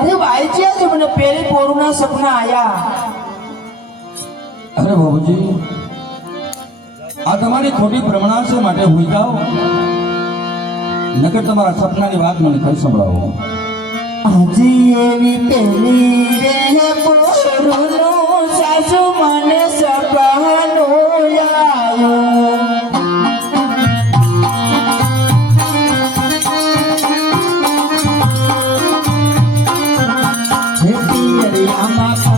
અરે ભાઈજી આજે મને પેલી પોરુના સપના આયા. અરે બાબુજી આ તમારી ખોટી પ્રમાણા છે માટે હોઈ જાઓ. નકર તમારા સપનાની વાત મને કઈ સંભળાવો. આજે એવી પેલી Mama.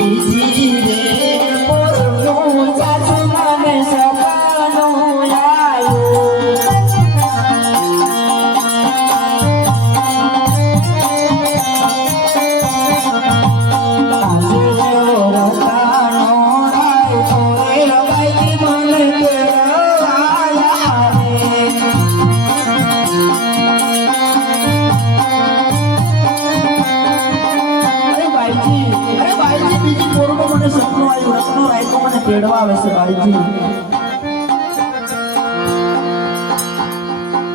આજે ભાઈજી અરે ભાઈજી બીજી પોરમાં મને સપનું આવ્યું રત્નો રાયકો મને તેડવા આવે છે, ભાઈજી.